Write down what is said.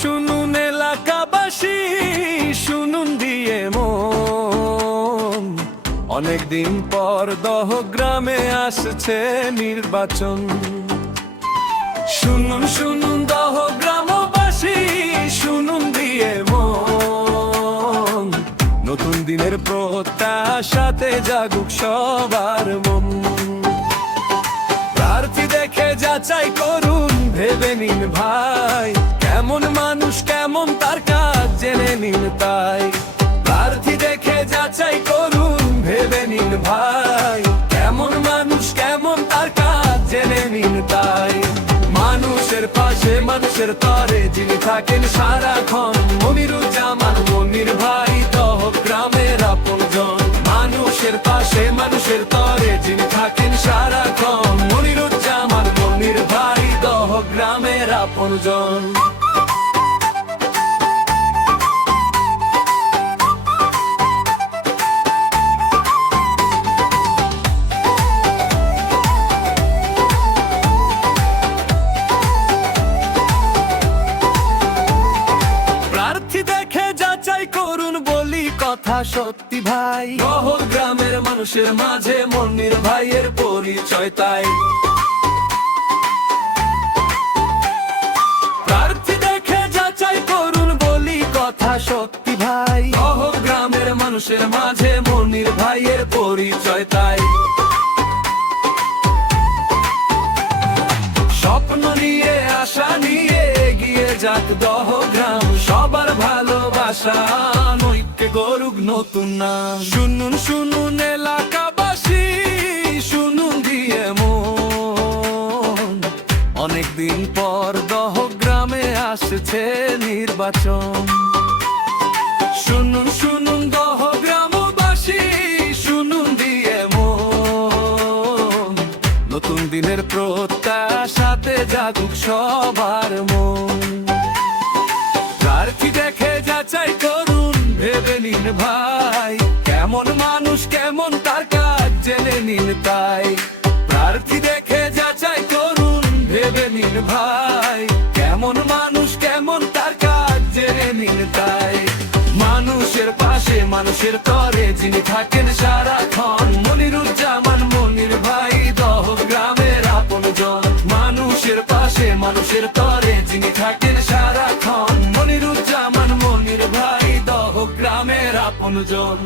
শুনুন এলাকাবাসী, শুনুন দিয়ে মন, অনেকদিন পর দহগ্রামে আসছে নির্বাচন। শুনুন শুনুন দহগ্রামবাসী, শুনুন দিয়ে মন, নতুন দিনের প্রত্যাশাতে জাগুক সবার মন। প্রার্থী দেখে যাচাই করুন, ভেবে নিন ভাই, কেমন মানুষ কেমন তার কাজ জেনে নিন তাই। প্রার্থী দেখে যাচাই করুন, ভেবে নিন ভাই, কেমন মানুষ কেমন তার কাজ জেনে নিন তাই। মানুষের পাশে মানুষের তরে যিনি থাকেন সারাক্ষণ, মনিরুজ্জামান মনির ভাই দহগ্রামের আপনজন। মানুষের পাশে মানুষের তরে যিনি থাকেন সারাক্ষণ, মনিরুজ্জামান মনির ভাই দহগ্রামের আপনজন। প্রার্থী দেখে যাচাই করুন, বলি কথা সত্যি ভাই, দহগ্রামের মানুষের মাঝে মনির ভাইয়ের পরিচয় তাই। প্রার্থী দেখে যাচাই করুন, বলি কথা সত্যি ভাই, দহগ্রামের মানুষের মাঝে মনির ভাইয়ের পরিচয় তাই। স্বপ্ন নিয়ে আশা নিয়ে এগিয়ে যাক দহগ্রাম, সবার ভালোবাসা ঐক্যে গড়ুক নতুন নাম। শুনুন শুনুন এলাকাবাসী, শুনুন দিয়ে মন, অনেকদিন পর দহগ্রামে আসছে নির্বাচন। শুনুন শুনুন দহগ্রামবাসী, শুনুন দিয়ে মন, নতুন দিনের প্রত্যাশাতে জাগুক সবার মন। প্রার্থী দেখে যাচাই করুন, ভেবে নিন ভাই, কেমন মানুষ কেমন তার কাজ জেনে নিন তাই। প্রার্থী দেখে যাচাই করুন, ভেবে নিন ভাই, কেমন মানুষ কেমন তার কাজ জেনে নিন তাই। মানুষের পাশে মানুষের তরে যিনি থাকেন সারাক্ষণ, মনিরুজ্জামান মনির ভাই দহগ্রামের আপনজন। মানুষের পাশে মানুষের তরে যিনি থাকেন সারাক্ষণ, মনিরুজ্জামান মনির ভাই দহগ্রামের আপনজন।